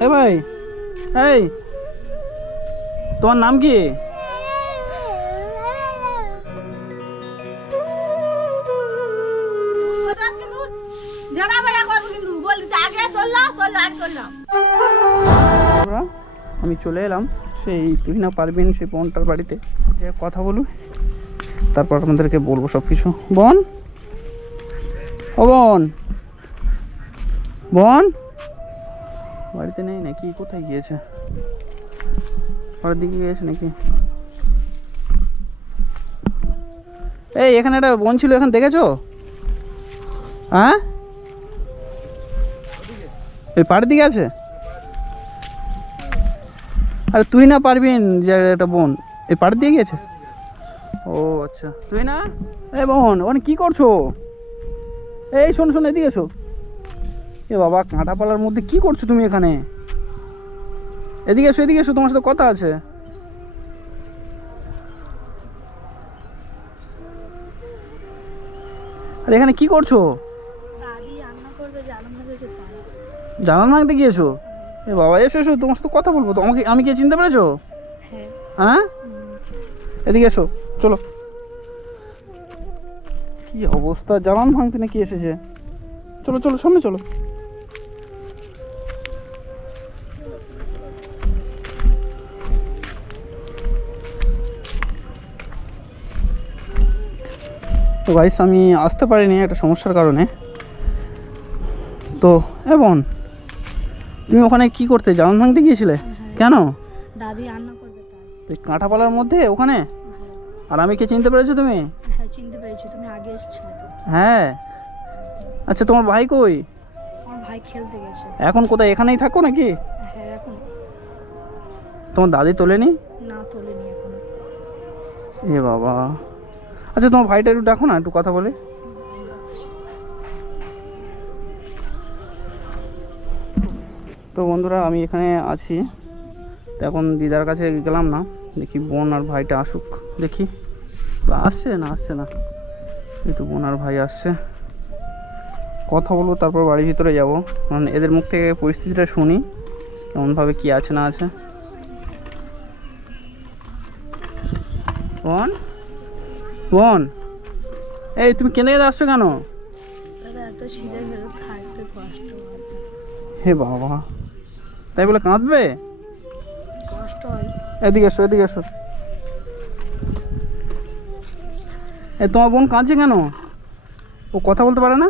এ ভাই এই তোমার নাম কি? আমি চলে এলাম সেই তুহিনা পারবেন সেই বোনটার বাড়িতে। কথা বলুন তারপর আপনাদেরকে বলব সব কিছু বোন? ও বোন? বোন? বাড়িতে নেই নাকি? কোথায় গিয়েছে? ঘরের দিকে গিয়েছে নাকি? এই, এখানে একটা বোন ছিল, এখানে দেখেছ? হ্যাঁ? এই পাড়ের দিকে আছে? আরে, তুই না পারবি যে একটা বোন। এই পাড় দিয়ে গিয়েছে? ও আচ্ছা। তুই না? এই বোন, ওখানে কি করছ? এই, শোন শোন, এদিকে এ বাবা কাঁটাপালার মধ্যে কি করছ তুমি এখানে? এদিকে এসো এদিকে এসো তোমার সাথে কথা আছে। আরে এখানে কি করছ? জানান ভাঙতে গিয়েছো? এ বাবা এসো এসো তোমার সাথে কথা বলব তো। আমাকে আমি কে চিনতে পেরেছ? হ্যাঁ। হ্যাঁ? এদিকে এসো চলো। কি অবস্থা? জানান ভাঙতে নাকি এসেছে? চলো চলো সামনে চলো। গাইস আমি আসতে পারিনি একটা সমস্যার কারণে। তো এবং তুমি ওখানে কি করতে? জানান ভাঙতে গিয়েছিলে? কেন? দাদি রান্না করবে তাই। এই কাঁটাপালার মধ্যে ওখানে? আর আমি কে চিনতে পেরেছ তুমি? হ্যাঁ চিনতে পেরেছি তুমি আগে এসেছিলে হ্যাঁ। আচ্ছা তোমার ভাই কই? আমার ভাই খেলতে গেছে। এখন কোথায় এখানেই থাকো নাকি? হ্যাঁ এখন। তোমার দাদি তোলেনি? না তোলেনি এখন। এ বাবা। আচ্ছা তোমার ভাইটা একটু ডাকো না, একটু কথা বলে। তো বন্ধুরা, আমি এখানে আছি। এখন দিদার কাছে গেলাম না, দেখি বোন আর ভাইটা আসুক, দেখি। আসছে না আসছে না। একটু বোন আর ভাই আসছে। কথা বলব, তারপর বাড়ির ভিতরে যাব। কারণ এদের মুখ থেকে পরিস্থিতিটা শুনি, কেমনভাবে কি আছে না আছে। বোন? বোন এই তুমি কেঁদে আসছো কেন? হে বাবা তাই বলে কাঁদবে? কষ্ট হয়। এদিকে এসো এদিকে এসো। এ তোমার বোন কাঁদছে কেন? ও কথা বলতে পারে না?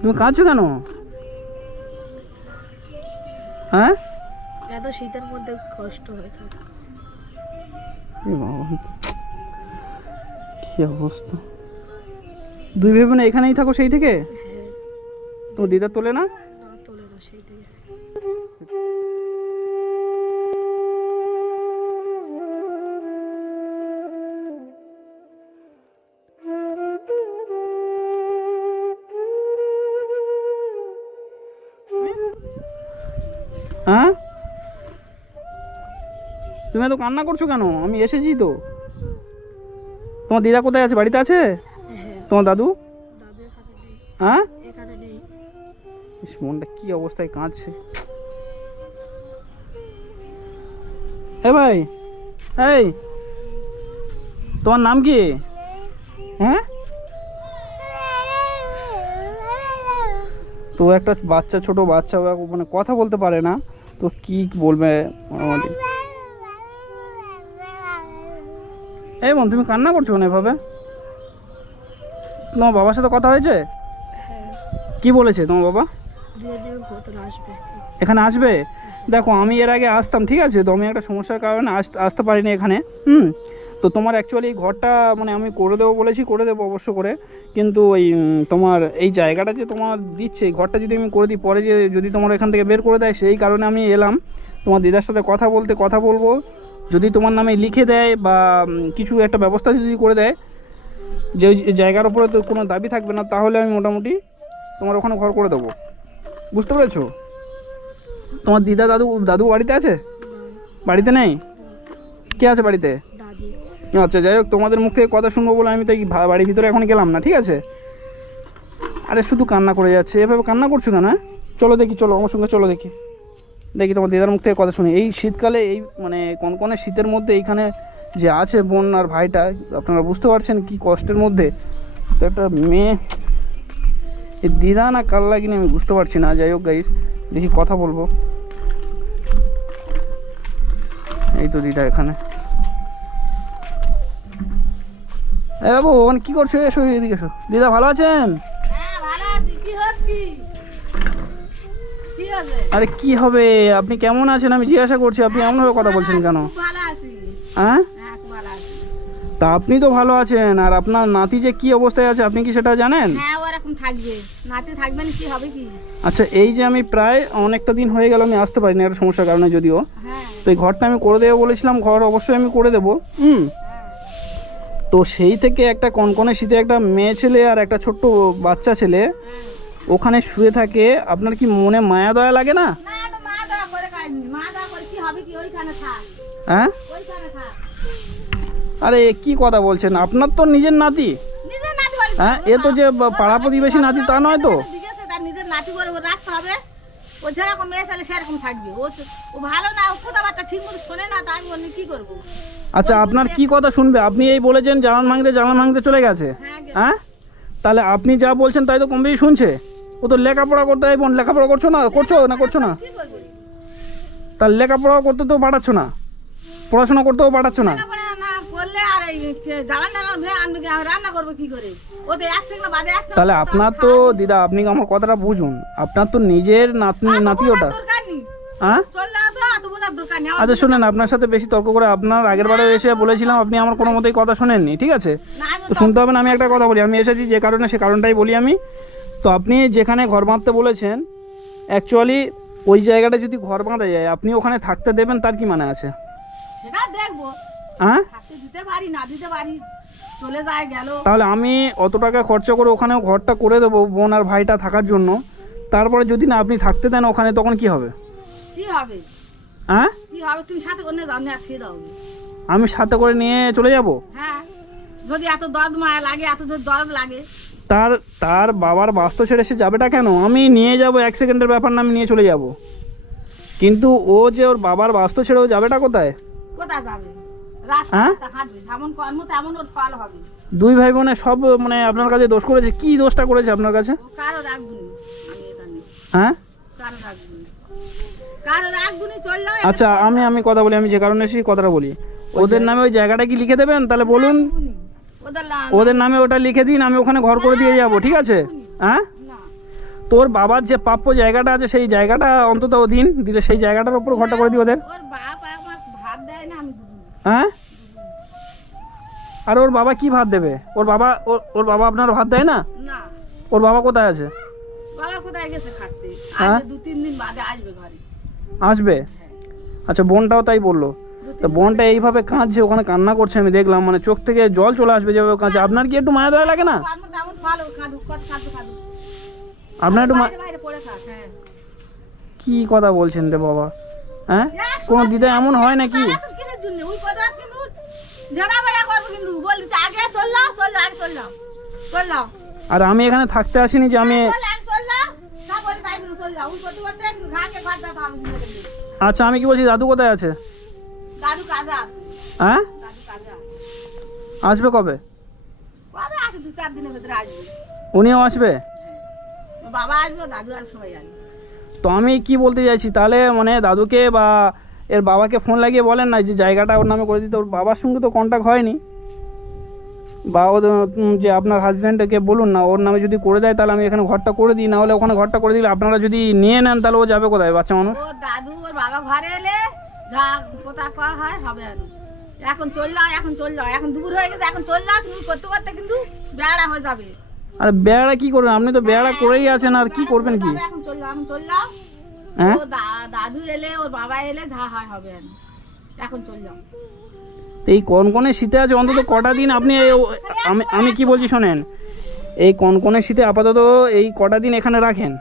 তুমি কাঁদছো কেন? হ্যাঁ? এত শীতের মধ্যে কষ্ট হয়ে থাকে। কি অবস্থা? দুই ভেবে না এখানেই থাকো সেই থেকে? হ্যাঁ। তো দিদা তোলে না? না তোলে না সেই থেকে। হ্যাঁ? তুমি এত কান্না করছ কেন? আমি এসেছি তো। তোমার দিদা কোথায় আছে? বাড়িতে আছে? হ্যাঁ। তোমার দাদু? হ্যাঁ? মনটা কি অবস্থায় কাঁদছে। এ ভাই এই তোমার নাম কি? হ্যাঁ? তো একটা বাচ্চা ছোট বাচ্চা মানে কথা বলতে পারে না। তো কি বলবে? মোটামুটি এই বোন তুমি কান্না করছ না এভাবে? তোমার বাবার সাথে কথা হয়েছে? হ্যাঁ। কি বলেছে তোমার বাবা? এখানে আসবে? দেখো আমি এর আগে আসতাম ঠিক আছে? তো আমি একটা সমস্যার কারণে আস আসতে পারিনি এখানে হুম? তো তোমার অ্যাকচুয়ালি ঘরটা মানে আমি করে দেবো বলেছি করে দেবো অবশ্য করে। কিন্তু ওই তোমার এই জায়গাটা যে তোমার দিচ্ছে ঘরটা যদি আমি করে দিই পরে যে যদি তোমার এখান থেকে বের করে দেয় সেই কারণে আমি এলাম। তোমার দিদার সাথে কথা বলতে কথা বলব। যদি তোমার নামে লিখে দেয় বা কিছু একটা ব্যবস্থা যদি করে দেয়, যে জায়গার উপরে তো কোনো দাবি থাকবে না, তাহলে আমি মোটামুটি তোমার ওখানে ঘর করে দেবো। বুঝতে পেরেছ? তোমার দিদা দাদু দাদু বাড়িতে আছে? বাড়িতে নেই? কে আছে বাড়িতে? আচ্ছা যাই হোক, তোমাদের মুখ থেকে কথা শুনব বলে আমি তো এই বাড়ির ভিতরে এখন গেলাম না, ঠিক আছে? আরে শুধু কান্না করে যাচ্ছে, এভাবে কান্না করছ কেন হ্যাঁ? চলো দেখি, চলো, আমার সঙ্গে চলো দেখি। দেখি তোমার দিদার মুখ থেকে কথা শুনি। এই শীতকালে এই মানে কনকনে শীতের মধ্যে এইখানে যে আছে বোন আর ভাইটা, আপনারা বুঝতে পারছেন কি কষ্টের মধ্যে। তো একটা মেয়ে এই দিদা না কাল লাগিনি আমি বুঝতে পারছি না। যাই হোক গাইস দেখি কথা বলব। এই তো দিদা এখানে। এ বাবু ওখানে কি করছ? এসো এদিকে এসো। দিদা ভালো আছেন? আরে কি হবে? আপনি কেমন আছেন? আমি জিজ্ঞাসা করছি আপনি এমনভাবে কথা বলছেন কেন? হ্যাঁ? হ্যাঁ তা আপনি তো ভালো আছেন আর আপনার নাতি যে কি অবস্থায় আছে আপনি কি সেটা জানেন? হ্যাঁ আচ্ছা এই যে আমি প্রায় অনেকটা দিন হয়ে গেল আমি আসতে পারিনি একটা সমস্যার কারণে যদিও। তো এই ঘরটা আমি করে দেবো বলেছিলাম ঘর অবশ্যই আমি করে দেবো। হুম? তো সেই থেকে একটা কনকনে শীতে একটা মেয়ে ছেলে আর একটা ছোট্ট বাচ্চা ছেলে ওখানে শুয়ে থাকে আপনার কি মনে মায়া দয়া লাগে না? হ্যাঁ? আরে কি কথা বলছেন? আপনার তো নিজের নাতি। হ্যাঁ এ তো যে পাড়া প্রতিবেশী নাতি তা নয় তো? নিজের নাতি করে রাখতে হবে। ও যেরকম মেয়ে ছেলে সেরকম থাকবে। ও ও ভালো না ও কথাবার্তা ঠিক মতো শোনে না তা আমি বলি কি করব? আচ্ছা আপনার কি কথা শুনবে? আপনি এই বলেছেন জানান ভাঙতে জানান ভাঙতে চলে গেছে। হ্যাঁ হ্যাঁ? তাহলে আপনি যা বলছেন তাই তো কম বেশি শুনছে? ও তো লেখাপড়া করতে হয় বোন লেখাপড়া করছ না? করছ না করছ না? তার লেখাপড়া করতে তো পাঠাচ্ছ না। পড়াশোনা করতেও পাঠাচ্ছ না। এই তাহলে আপনার তো দিদা আপনি আমার কথাটা বুঝুন। আপনার তো নিজের নাতনি নাতি ওটা হ্যাঁ আচ্ছা শুনেন আপনার সাথে বেশি তর্ক করে আপনার আগের বারে এসে বলেছিলাম আপনি আমার কোনো মতেই কথা শোনেননি ঠিক আছে? তো শুনতে হবে না আমি একটা কথা বলি। আমি এসেছি যে কারণে সে কারণটাই বলি আমি। তো আপনি যেখানে ঘর বাঁধতে বলেছেন অ্যাকচুয়ালি ওই জায়গাটা যদি ঘর বাঁধা যায় আপনি ওখানে থাকতে দেবেন তার কি মানে আছে? সেটা দেখব। হ্যাঁ? দিতে পারি না দিতে পারি চলে যায় গেল। তাহলে আমি অত টাকা খরচা করে ওখানে ঘরটা করে দেবো বোন আর ভাইটা থাকার জন্য। তারপরে যদি না আপনি থাকতে দেন ওখানে তখন কি হবে? কি হবে? হ্যাঁ? কি হবে? তুমি সাথে অন্য যাও না খেয়ে দাও আমি সাথে করে নিয়ে চলে যাব? হ্যাঁ। যদি এত দরদ মায়া লাগে এত যদি দরদ লাগে তার তার বাবার বাস্তু ছেড়ে সে যাবেটা কেন? আমি নিয়ে যাব এক সেকেন্ডের ব্যাপার না আমি নিয়ে চলে যাব। কিন্তু ও যে ওর বাবার বাস্তু ছেড়ে ও যাবেটা কোথায়? কোথায় যাবে? হ্যাঁ? দুই ভাই বোনে সব মানে আপনার কাছে দোষ করেছে? কি দোষটা করেছে আপনার কাছে? হ্যাঁ? আচ্ছা আমি আমি কথা বলি আমি যে কারণে কথাটা বলি। ওদের নামে ওই জায়গাটা কি লিখে দেবেন? তাহলে বলুন। রাখবুনি। ওদের নামে ওটা লিখে দিন আমি ওখানে ঘর করে দিয়ে যাব ঠিক আছে? হ্যাঁ? তোর বাবার যে প্রাপ্য জায়গাটা আছে সেই জায়গাটা অন্তত দিন দিলে সেই জায়গাটার উপর ঘরটা করে দিই ওদের। হ্যাঁ? আর ওর বাবা কি ভাত দেবে? ওর বাবা ওর- বাবা আপনার ভাত দেয় না? ওর বাবা কোথায় আছে? হ্যাঁ? আসবে আসবে? আচ্ছা বোনটাও তাই বলল। তা বোনটা এইভাবে কাঁদছে, ওখানে কান্না করছে, আমি দেখলাম মানে চোখ থেকে জল চলে আসবে যেভাবে কাঁদছে। আপনার কি একটু মায়া দয়া লাগে না? আপনার একটু কি কথা বলছেন রে বাবা? হ্যাঁ? কোনো দিদা এমন হয় নাকি? আর আমি এখানে থাকতে আসিনি যে আমি আচ্ছা আমি কি বলছি, দাদু কোথায় আছে? হ্যাঁ? আসবে কবে? উনিও আসবে? বাবা আসবে দাদু আর সবাই আসবে। তো আমি কি বলতে চাইছি? তাহলে মানে দাদুকে বা এর বাবাকে ফোন লাগিয়ে বলেন না যে জায়গাটা ওর নামে করে দিতে। ওর বাবার সঙ্গে তো কন্ট্যাক্ট হয়নি। বা যে আপনার হাজব্যান্ডকে বলুন না ওর নামে যদি করে দেয় তাহলে আমি এখানে ঘরটা করে দিই। না হলে ওখানে ঘরটা করে দিলে আপনারা যদি নিয়ে নেন তাহলে ও যাবে কোথায় বাচ্চা মানুষ? দাদু ওর বাবা ঘরে এলে যা কোথা করা হয় হবে আর এখন চল যাও এখন চল যাও এখন দুপুর হয়ে গেছে এখন চল যাও তুমি করতে করতে কিন্তু বেড়া হয়ে যাবে। আর বেড়া কি করবেন? আপনি তো বেড়া করেই আছেন আর কি করবেন কি? এখন চল যাও এখন চল যাও হ্যাঁ? ও দাদু এলে ওর বাবা এলে যা হয় হবে এখন চল যাও এই কনকনে শীতে আছে অন্তত কটা দিন আপনি আমি আমি কি বলছি শোনেন এই কনকনে শীতে আপাতত এই কটা দিন এখানে রাখেন?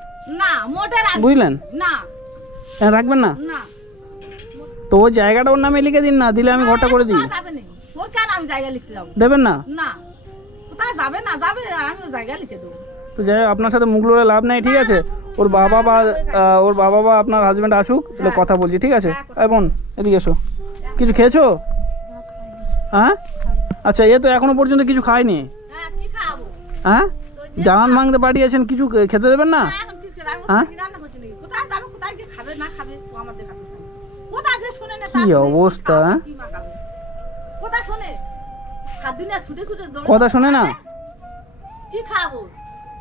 না মোটে বুঝলেন? না। হ্যাঁ, রাখবেন না? না। তো ওই জায়গাটা ওর নামে লিখে দিন না দিলে আমি ঘরটা করে দিই। যাবে না। ওর কেন আমি জায়গা লিখতে যাব? দেবেন না? না। কোথায় যাবে না যাবে আমি জায়গা লিখে দেবো। তো যাই আপনার সাথে মুখ লড়ে লাভ নাই ঠিক আছে? ওর বাবা বা ওর বাবা বা আপনার হাজব্যান্ড আসুক তাহলে কথা বলছি ঠিক আছে? এই বোন এদিকে এসো। কিছু খেয়েছো? হ্যাঁ? আচ্ছা এ তো এখনও পর্যন্ত কিছু খায়নি। হ্যাঁ হ্যাঁ? জানান মাংতে পাঠিয়েছেন কিছু খেতে দেবেন না? হ্যাঁ? কি অবস্থা, হ্যাঁ? কথা শোনে না? কি খাব?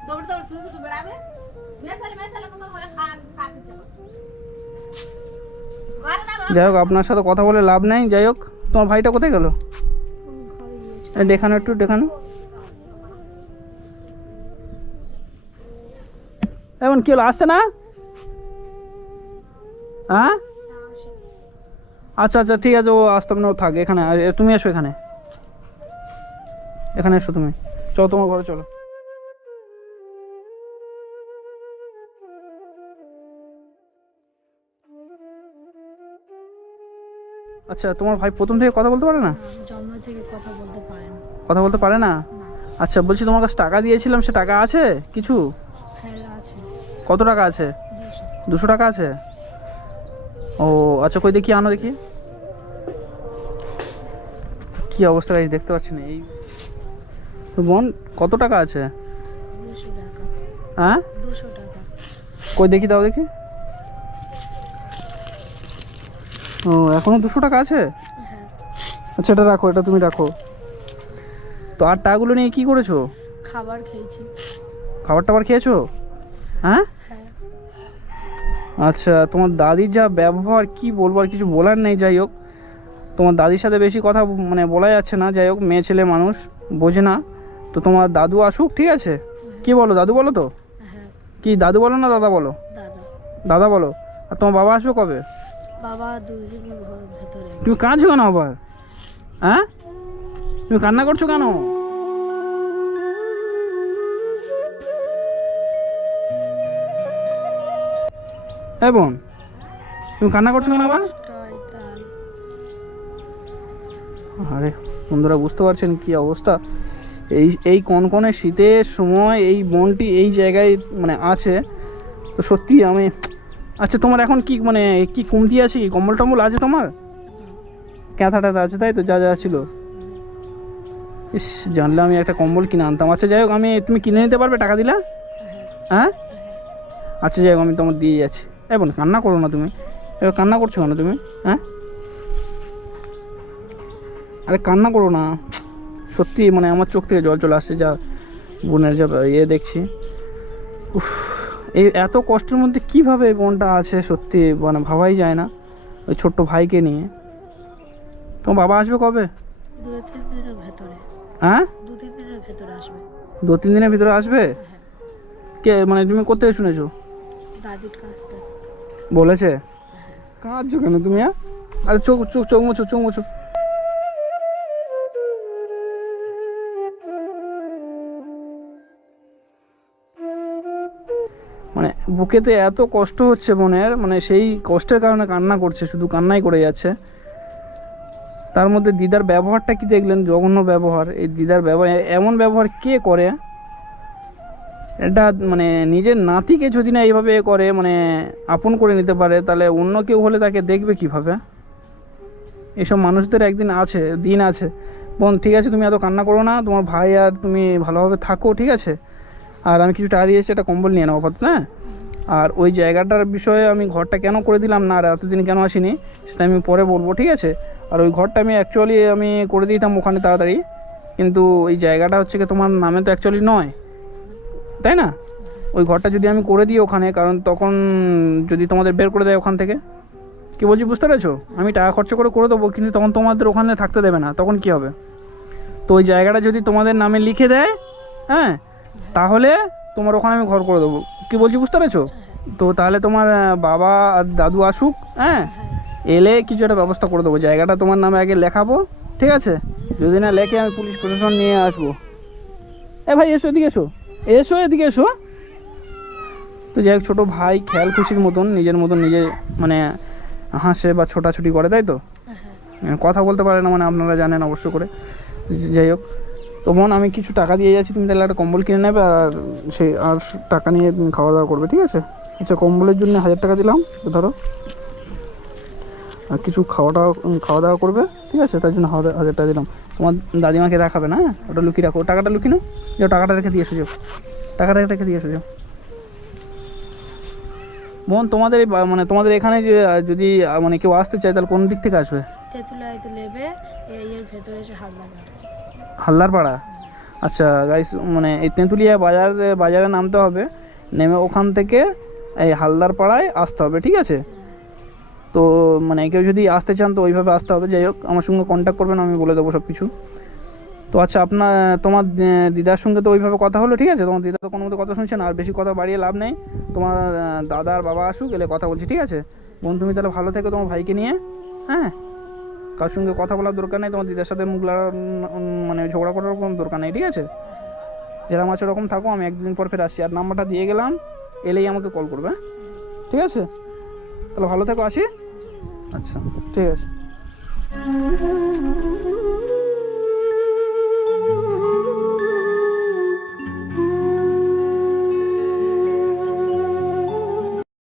দৌড়ে দৌড়ে ছুটে ছুটে বেড়াবে? যাই হোক আপনার সাথে কথা বলে লাভ নেই যাই হোক। তোমার ভাইটা কোথায় গেল? দেখানো একটু দেখানো। এমন কি হলো আসছে না? হ্যাঁ আচ্ছা আচ্ছা ঠিক আছে ও আসতে হবে না ও থাক এখানে তুমি এসো এখানে। এখানে এসো তুমি। চলো তোমার ঘরে চলো। আচ্ছা তোমার ভাই প্রথম থেকে কথা বলতে পারে না? জন্ম থেকে কথা বলতে পারে না। কথা বলতে পারে না? আচ্ছা বলছি তোমার কাছে টাকা দিয়েছিলাম সে টাকা আছে? কিছু? হ্যাঁ কত টাকা আছে? দুশো টাকা আছে? ও আচ্ছা কই দেখি আনো দেখি। কি অবস্থা গাইজ দেখতে পাচ্ছি না এই? তো বোন কত টাকা আছে? হ্যাঁ? কই দেখি দাও দেখি। ও এখনও দুশো টাকা আছে? হ্যাঁ। আচ্ছা এটা রাখো এটা তুমি রাখো। তো আর টাকাগুলো নিয়ে কি করেছ? খাবার খেয়েছি। খাবার টাবার খেয়েছো? হ্যাঁ? হ্যাঁ। আচ্ছা তোমার দাদির যা ব্যবহার কি বলব আর কিছু বলার নেই যাই হোক। তোমার দাদির সাথে বেশি কথা মানে বলা যাচ্ছে না যাই হোক মেয়ে ছেলে মানুষ বোঝে না। তো তোমার দাদু আসুক ঠিক আছে? কি বলো দাদু বলো তো? হ্যাঁ। কি দাদু বলো না দাদা বলো? দাদা। বলো। আর তোমার বাবা আসবে কবে? বাবা তুমি কাঁদছো কেন আবার? হ্যাঁ? তুমি কান্না করছ কেন? এই বোন তুমি কান্না করছ কেন আবার? আরে, বন্ধুরা বুঝতে পারছেন কি অবস্থা? এই এই কনকনে শীতের সময় এই বনটি এই জায়গায় মানে আছে। তো সত্যি আমি আচ্ছা তোমার এখন কি মানে কি কমতি আছে কি? কম্বল টম্বল আছে তোমার? ক্যাথা ট্যাথা আছে তাই তো? যা যা ছিল। ইস, জানলে আমি একটা কম্বল কিনে আনতাম। আচ্ছা যাই হোক, আমি, তুমি কিনে নিতে পারবে? টাকা দিলা? হ্যাঁ? আচ্ছা যাই হোক, আমি তোমার দিয়ে যাচ্ছি। এখন কান্না করো না তুমি। এবার কান্না করছ কেন তুমি? হ্যাঁ? আরে কান্না করো না। সত্যি মানে আমার চোখ থেকে জল চলে আসছে, যা বোনের যা ইয়ে দেখছি। উফ, এই এত কষ্টের মধ্যে কীভাবে এই বোনটা আছে সত্যি মানে ভাবাই যায় না, ওই ছোট্ট ভাইকে নিয়ে। তোমার বাবা আসবে কবে? হ্যাঁ? দু তিন দিনের ভিতরে আসবে? কে মানে তুমি কোথায় শুনেছো? বলেছে? কাঁদছো কেন তুমি হ্যাঁ? আরে চোখ চোখ চোখ মুছো চোখ মুছো। মানে বুকেতে এত কষ্ট হচ্ছে বোনের মানে সেই কষ্টের কারণে কান্না করছে, শুধু কান্নাই করে যাচ্ছে। তার মধ্যে দিদার ব্যবহারটা কি দেখলেন? জঘন্য ব্যবহার। এই দিদার ব্যবহার, এমন ব্যবহার কে করে? এটা মানে নিজের নাতিকে যদি না এইভাবে করে মানে আপন করে নিতে পারে, তাহলে অন্য কেউ হলে তাকে দেখবে কীভাবে? এসব মানুষদের একদিন আছে, দিন আছে। বোন, ঠিক আছে, তুমি এত কান্না করো না, তোমার ভাই আর তুমি ভালোভাবে থাকো, ঠিক আছে? আর আমি কিছু টাকা দিয়েছি একটা কম্বল নিয়ে নাও আপাতত হ্যাঁ আর ওই জায়গাটার বিষয়ে আমি ঘরটা কেন করে দিলাম না, আর এতদিন কেন আসিনি, সেটা আমি পরে বলব, ঠিক আছে? আর ওই ঘরটা আমি অ্যাকচুয়ালি আমি করে দিতাম ওখানে তাড়াতাড়ি। কিন্তু ওই জায়গাটা হচ্ছে কি তোমার নামে তো অ্যাকচুয়ালি নয়, তাই না? ওই ঘরটা যদি আমি করে দিই ওখানে, কারণ তখন যদি তোমাদের বের করে দেয় ওখান থেকে। কি বলছি, বুঝতে পেরেছ? আমি টাকা খরচা করে করে দেবো, কিন্তু তখন তোমাদের ওখানে থাকতে দেবে না, তখন কি হবে? তো ওই জায়গাটা যদি তোমাদের নামে লিখে দেয় হ্যাঁ তাহলে তোমার ওখানে আমি ঘর করে দেবো। কি বলছি বুঝতে পেরেছ? তো তাহলে তোমার বাবা আর দাদু আসুক হ্যাঁ? এলে কিছু একটা ব্যবস্থা করে দেবো। জায়গাটা তোমার নামে আগে লেখাবো ঠিক আছে? যদি না লেখে আমি পুলিশ প্রশাসন নিয়ে আসব। এ ভাই এসো এদিকে এসো। এসো এদিকে এসো। তো যাই হোক ছোটো ভাই খেয়াল খুশির মতন নিজের মতন নিজে মানে হাসে বা ছোটাছুটি করে তাই তো? হ্যাঁ। কথা বলতে পারে না মানে আপনারা জানেন অবশ্য করে। যাই হোক তো বোন, আমি কিছু টাকা দিয়ে যাচ্ছি, তুমি তাহলে একটা কম্বল কিনে নেবে আর সেই, আর টাকা নিয়ে তুমি খাওয়া দাওয়া করবে, ঠিক আছে? আচ্ছা কম্বলের জন্য হাজার টাকা দিলাম ধরো। আর কিছু খাওয়া দাওয়া খাওয়া দাওয়া করবে, ঠিক আছে? তার জন্য হাজার টাকা দিলাম। তোমার দাদিমাকে দেখাবে না হ্যাঁ? ওটা লুকিয়ে রাখো। টাকাটা লুকিয়ে নাও। যাও, টাকাটা রেখে দিয়ে এসো যাও। টাকাটা রেখে দিয়ে এসো যাও। বোন, তোমাদের মানে তোমাদের এখানে যে যদি মানে কেউ আসতে চায়, তাহলে কোন দিক থেকে আসবে? এর ভেতরে এসে হাত লাগাবে। হালদার পাড়া আচ্ছা গাইস মানে এই তেঁতুলিয়া বাজার বাজারে নামতে হবে। নেমে ওখান থেকে এই হালদার পাড়ায় আসতে হবে, ঠিক আছে? তো মানে কেউ যদি আসতে চান তো ওইভাবে আসতে হবে। যাই হোক, আমার সঙ্গে কন্ট্যাক্ট করবেন, আমি বলে দেবো সব কিছু তো আচ্ছা আপনার, তোমার দিদার সঙ্গে তো ওইভাবে কথা হলো, ঠিক আছে? তোমার দিদা তো কোনো মতো কথা শুনছে না, আর বেশি কথা বাড়িয়ে লাভ নেই। তোমার দাদা আর বাবা আসুক, এলে কথা বলছি, ঠিক আছে? বোন তুমি তাহলে ভালো থেকো তোমার ভাইকে নিয়ে হ্যাঁ? কার সঙ্গে কথা বলার দরকার নেই, তোমার দিদার সাথে মুখ মানে ঝগড়া করার কোনো দরকার নেই, ঠিক আছে? যেরকম আছে ওরকম থাকো, আমি একদিন পর ফের আসছি। আর নাম্বারটা দিয়ে গেলাম, এলেই আমাকে কল করবে হ্যাঁ? ঠিক আছে? তাহলে ভালো থেকো, আসি? আচ্ছা ঠিক আছে।